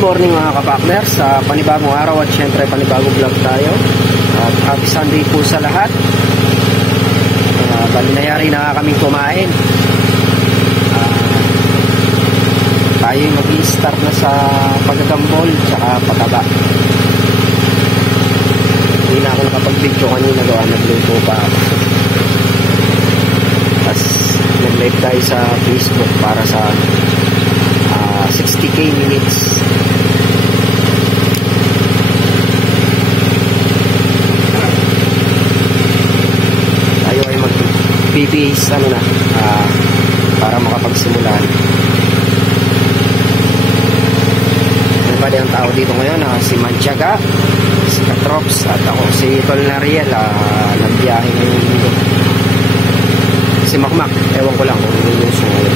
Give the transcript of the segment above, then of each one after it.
morning mga kapakner, sa panibagong araw at syempre panibagong vlog tayo. At happy Sunday po sa lahat. Bali nayari na kaming kumain. Tayo mag-i-start na sa pagagambol tsaka pataba. Hindi na ako nakapag-video kanina, gawa nagluto pa ako. Tapos nag-live tayo sa Facebook para sa 60k minutes. Tayo ay mag-BBs para makapagsimulan. Bali ang tao dito ngayon si Manchaga, si Katrops at ako si Tol Nariel. Nagbiyahe ngayon dito. Si Makmak, ewan ko lang kung yung sunod.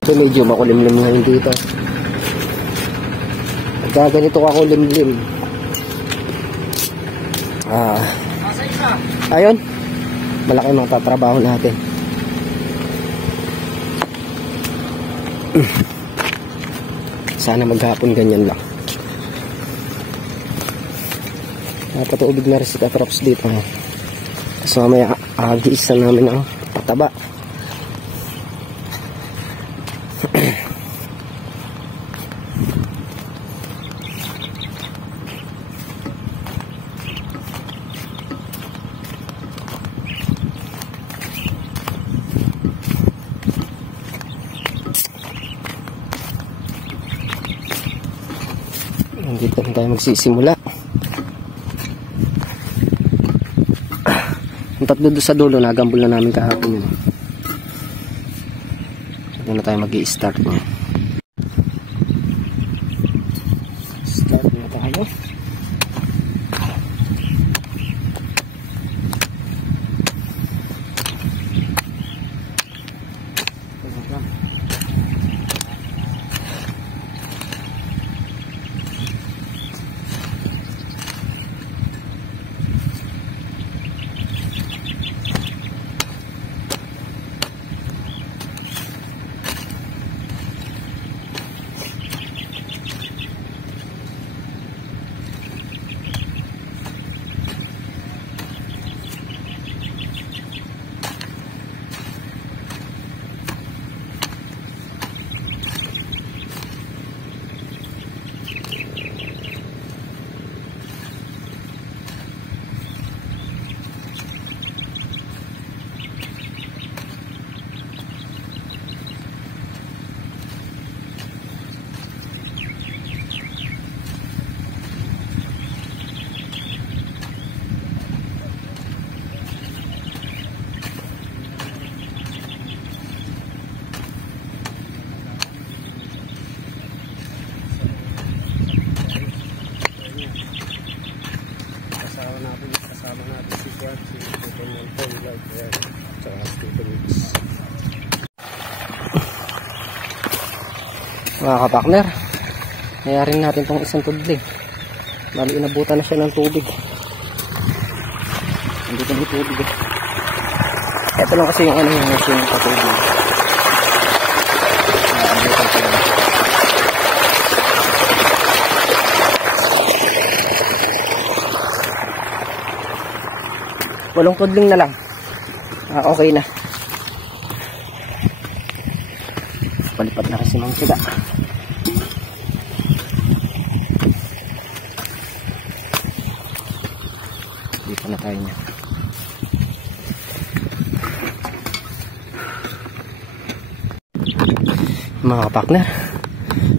Ito medyo makulimlim ngayon dito. Ganito ako limlim. Ayun, malaki mga tatrabaho natin. Sana maghapon ganyan lang. Napatuubig na rin si Katrops dito. So mamaya giisa namin ang pataba. Dito na tayo magsisimula. Ang tatlo doon sa dulo, nagambol na namin kahapon yun. Dito na tayo mag-i-start na. Start na tayo. Kasama natin si Juan, si Stephen Monton, tsaka Stephen Mix. Mga kapakner, nayarin natin itong isang tudling. Bali inabutan na siya ng tubig. Nandito yung tubig eh. Ito lang kasi yung yung machine sa tubig. Walong tudling na lang. Okay na. Palipat na kasi ng sila. Dito na tayo niya. Mga kapakner,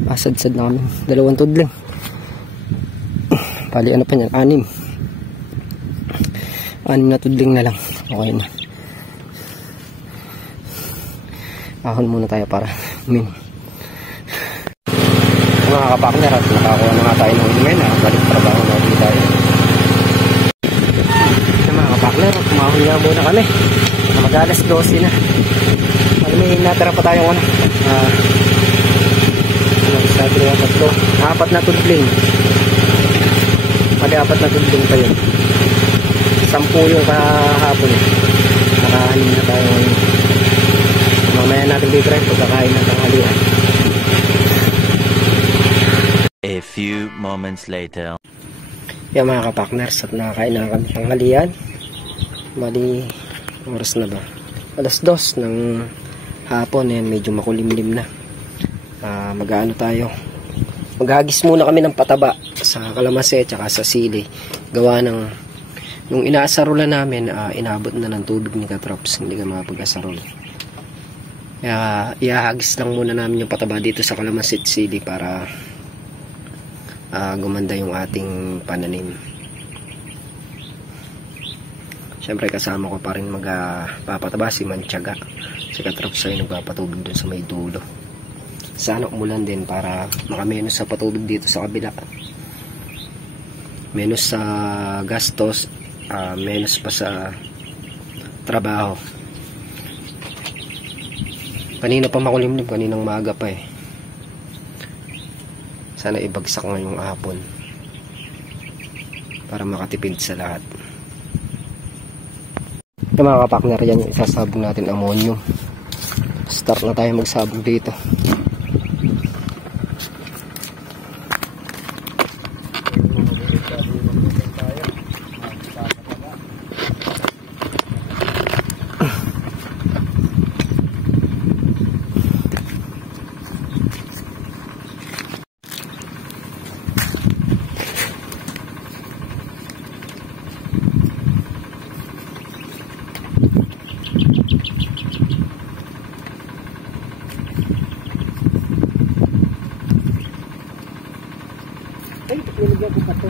masadsad na kami. 2 tudling. Pali ano pa niyan? 6 na tudling na lang. Okay na. Ahon muna tayo para uminom. Mga kapakner, at nakakuha na nga tayo ng inumin. Balik trabaho na ulit tayo. Mga kapakner, kumahon nga muna kami. Mag-alas 12 na. May natira pa tayong sabi na 4 na tudling. Pwede 4 na tudling pa yun. 10 yung kahapon. Nakahanin na tayo. Mamaya natin bibray pagkakain ng tanghalian. few moments later. Yan mga kapakners, at nakakain na kami tanghalian. Bali, oras na ba? 2:00 ng hapon. Yan, medyo makulimlim na. Mag-ano tayo? Maghagis muna kami ng pataba sa kalamansi at saka sa sili. Gawa ng nung inaasarola namin, inabot na ng tubig ni Katrops. Hindi ka makapag-asarol. Kaya ihahagis lang muna namin yung pataba dito sa kalamansi at sili para gumanda yung ating pananim. Siyempre kasama ko pa rin magpapataba si Manchaga. Si Katrops ay nagpapatubig dun sa may dulo. Sana umulan din para makamenos sa patubig dito sa kabila. Menos sa gastos, menos pa sa trabaho. Kanina pa makulimlim, kaninang maaga pa eh. Sana ibagsak ngayong hapon para makatipid sa lahat. Ito mga kapakner, yan yung isasabog natin ammonium. Start na tayo magsabog dito. Ay, nilagyan ko pa ito.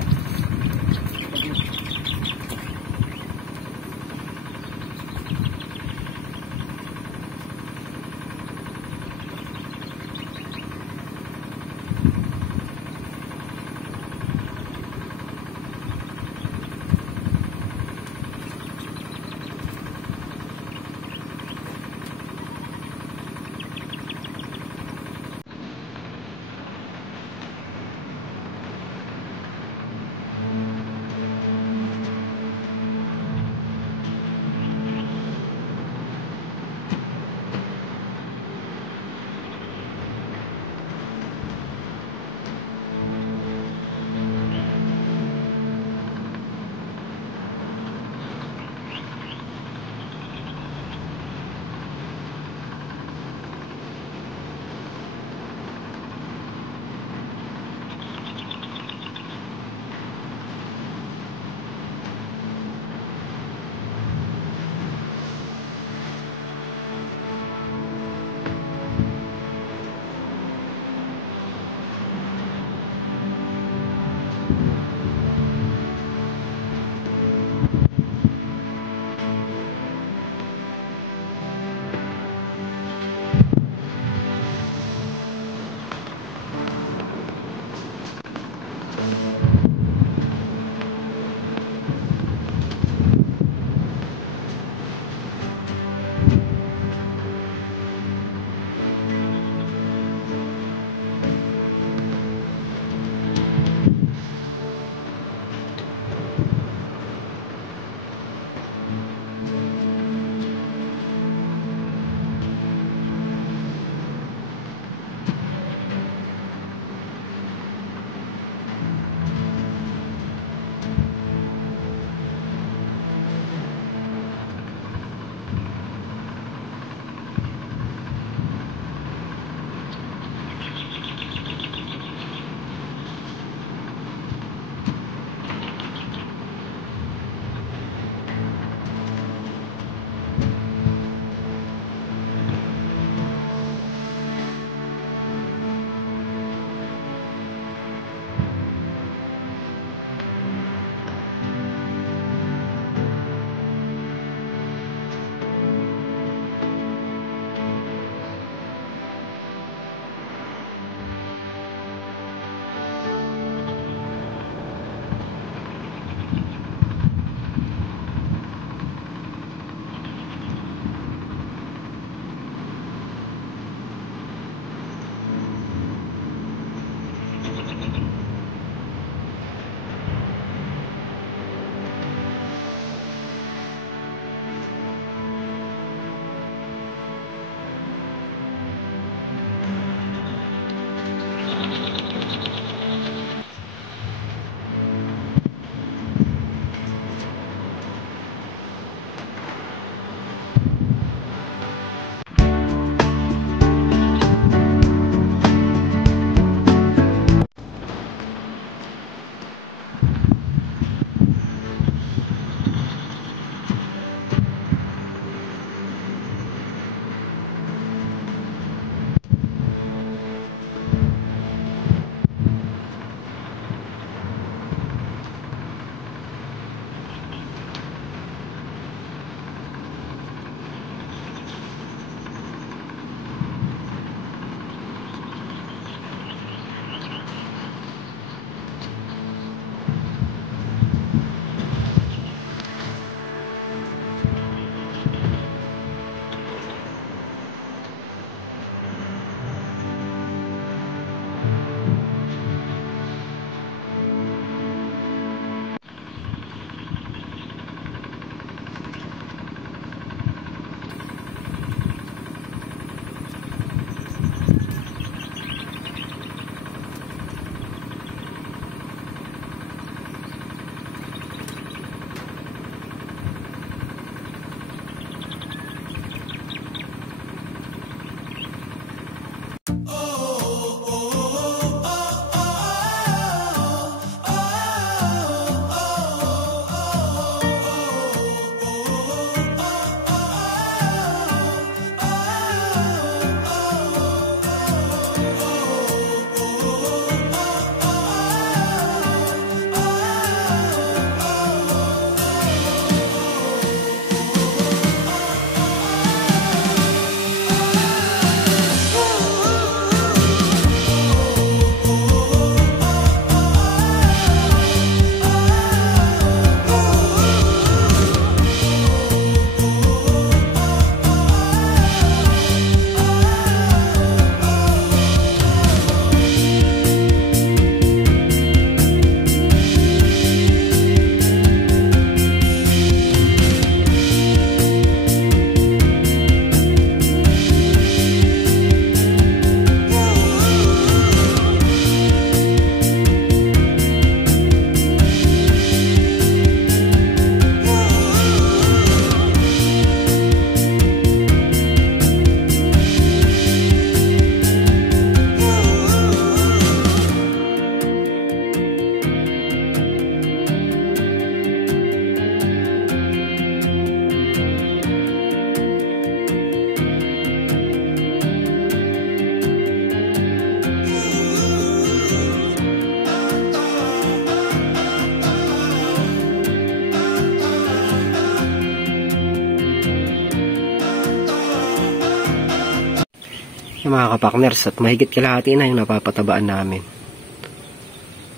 Yung mga kapakners, at mahigit kalahati na yung napapatabaan namin.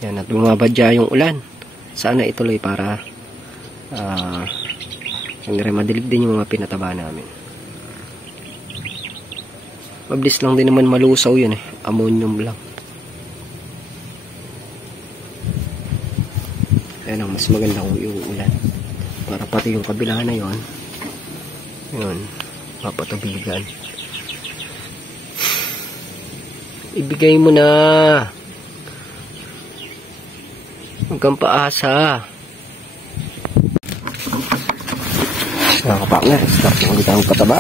Yan, at bumabadya yung ulan. Sana ituloy para madilig din yung mga pinataba namin. Mabilis lang din naman malusaw yun eh. Ammonium lang. Ayan ang mas maganda kung yung ulan. Para pati yung kabila na yun. Yun. Papatubigan. Ibigay mo na. Huwag kang paasa. Mga kapakner, start na ulit ang pataba.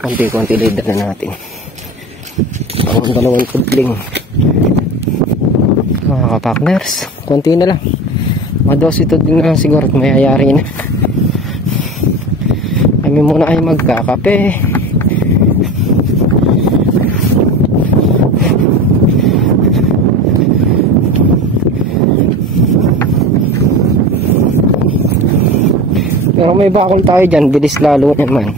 Konti-konti lidat na natin. Ang 2 kudling. Mga kapakners, konti na lang. Mados ito din na siguro at mayayari na. Kami muna ay magkakape. Pero may bakol tayo dyan, bilis lalo naman.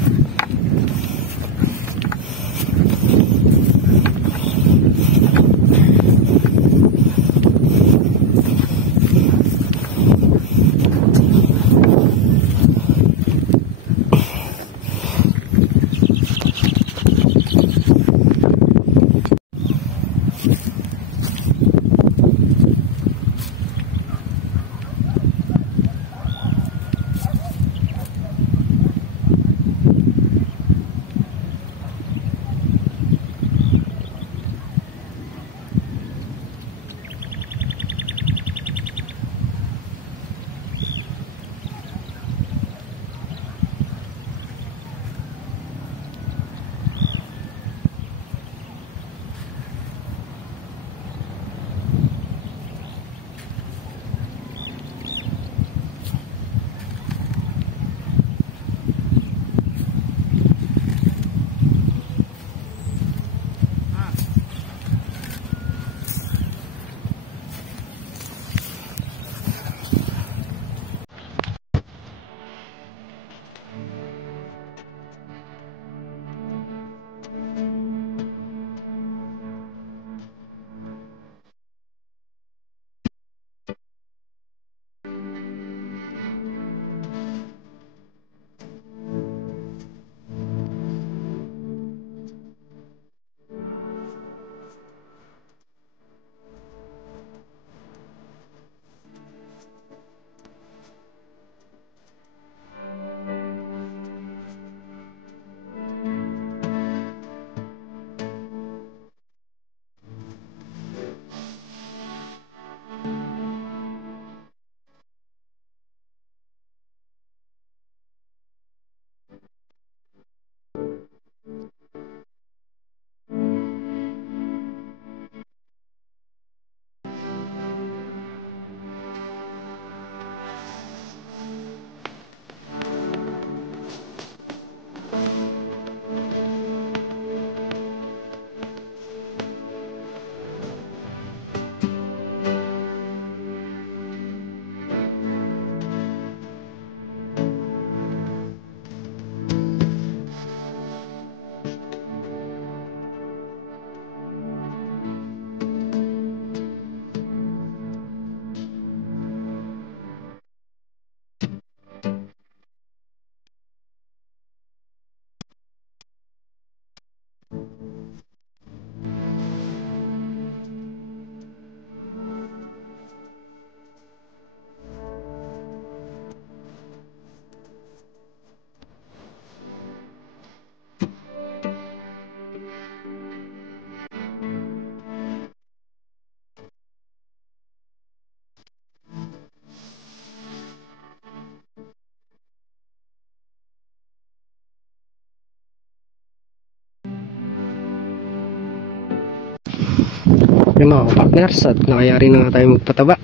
Yung mga partners, at nakayari na nga tayo magpataba.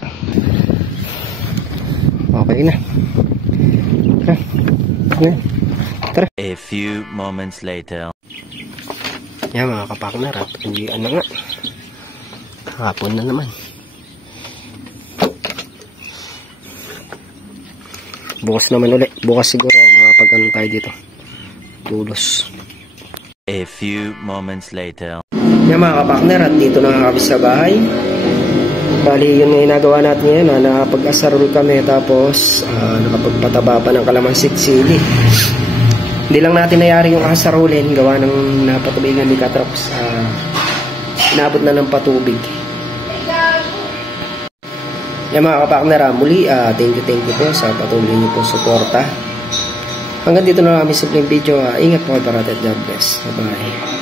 Okay na. Tara. A few moments later. Yan mga kapakner, at uwian na nga. Hapon na naman. Bukas naman ulit. Bukas siguro makapag-ano tayo dito. Tulos. A few moments later. Yan mga kapakner, at dito na nga kami sa bahay. Bali yun nga ginagawa natin ngayon. Nakapag-asarol kami tapos nakapagpataba pa ng kalamansi at sili. Hindi lang natin nayari yung asarulin. Gawa ng napatubigan ni Katrops. Inabot na ng patubig. Yan mga kapakner, muli thank you po sa patuloy niyo po suporta. Hanggang dito na kami sa simpleng video. Ingat po kayo parati at God bless. Bye bye.